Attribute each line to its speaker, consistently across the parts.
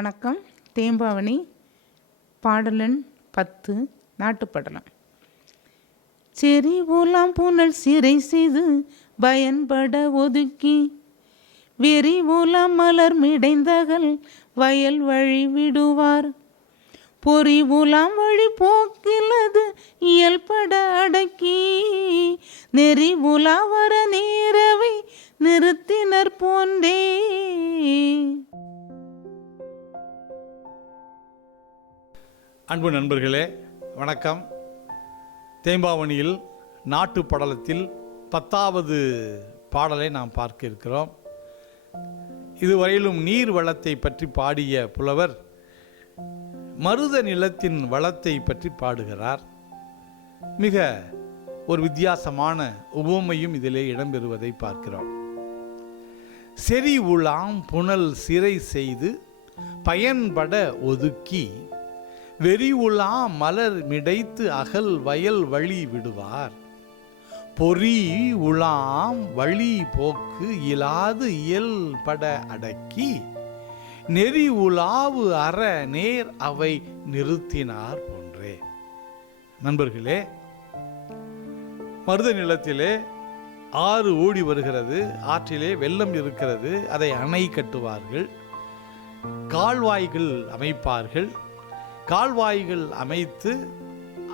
Speaker 1: வணக்கம். தேம்பாவணி பாடலன் பத்து நாட்டுப்படலம். செறி ஊலாம் புனல் சிறை செய்து பயன்பட ஒதுக்கி வெறி ஊலாம் மலர் மிடைந்தகல் வயல் வழி விடுவார். பொறி ஊலாம் வழி போக்கிலது இயல்பட அடக்கி நெறி உலா வர நேரவை நிறுத்தினர் போன்றே.
Speaker 2: அன்பு நண்பர்களே வணக்கம். தேம்பாவணியில் நாட்டு படலத்தில் பத்தாவது பாடலை நாம் பார்க்க இருக்கிறோம். இதுவரையிலும் நீர் வளத்தை பற்றி பாடிய புலவர் மருத நிலத்தின் வளத்தை பற்றி பாடுகிறார். மிக ஒரு வித்தியாசமான உவமையும் இதிலே இடம்பெறுவதை பார்க்கிறோம். செறி உலாம் புனல் சிறை செய்து பயன்பட ஒதுக்கி வெறி உலா மலர் மிடைத்து அகல் வயல் வழி விடுவார். பொறி உளாம் வழி போக்கு இலாது இயல்பட அடக்கி நெறி உலாவு அற நேர் அவை நிறுத்தினார் போன்றே. நண்பர்களே மருத நிலத்திலே ஆறு ஓடி வருகிறது ஆற்றிலே வெள்ளம் இருக்கிறது அதை அணை கட்டுவார்கள் கால்வாய்கள் அமைப்பார்கள். கால்வாய்கள் அமைத்து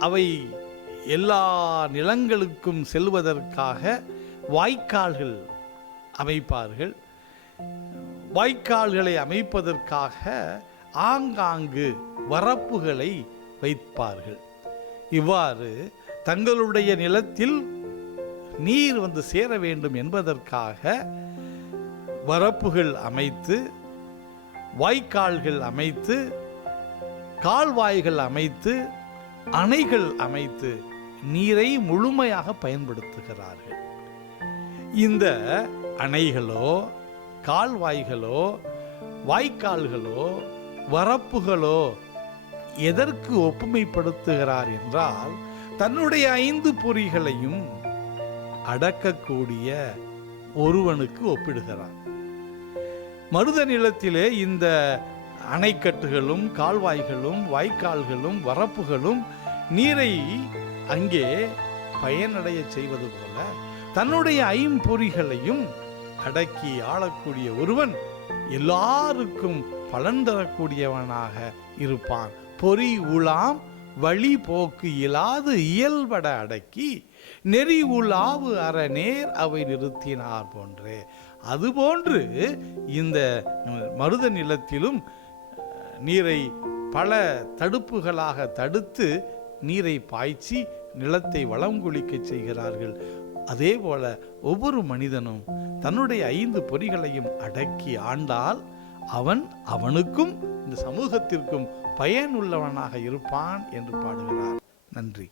Speaker 2: அவை எல்லா நிலங்களுக்கும் செல்வதற்காக வாய்க்கால்கள் அமைப்பார்கள். வாய்க்கால்களை அமைப்பதற்காக ஆங்காங்கு வரப்புகளை வைப்பார்கள். இவ்வாறு தங்களுடைய நிலத்தில் நீர் வந்து சேர வேண்டும் என்பதற்காக வரப்புகள் அமைத்து வாய்க்கால்கள் அமைத்து கால்வாய்கள் அமைத்து அணைகள் அமைத்து நீரை முழுமையாக பயன்படுத்துகிறார்கள். இந்த அணைகளோ கால்வாய்களோ வாய்க்கால்களோ வரப்புகளோ எதற்கு ஒப்புமைப்படுத்துகிறார் என்றால் தன்னுடைய ஐந்து பொறிகளையும் அடக்கக்கூடிய ஒருவனுக்கு ஒப்பிடுகிறார். மருத நிலத்திலே இந்த அணைக்கட்டுகளும் கால்வாய்களும் வாய்க்கால்களும் வரப்புகளும் நீரை அங்கே பயனடைய செய்வது போல தன்னுடைய ஐம்பொறிகளையும் அடக்கி ஆளக்கூடிய ஒருவன் எல்லாருக்கும் பலன் தரக்கூடியவனாக இருப்பான். பொறி உலாம் வழி போக்கு இயலாது இயல்பட அடக்கி நெறி உலாவு அற நேர் அவை நிறுத்தினார் போன்றே. அதுபோன்று இந்த மருத நிலத்திலும் நீரை பல தடுப்புகளாக தடுத்து நீரை பாய்ச்சி நிலத்தை வளம் குளிக்கச் செய்கிறார்கள். அதே போல ஒவ்வொரு மனிதனும் தன்னுடைய ஐந்து பொறிகளையும் அடக்கி ஆண்டால் அவன் அவனுக்கும் இந்த சமூகத்திற்கும் பயனுள்ளவனாக இருப்பான் என்று பாடுகிறார். நன்றி.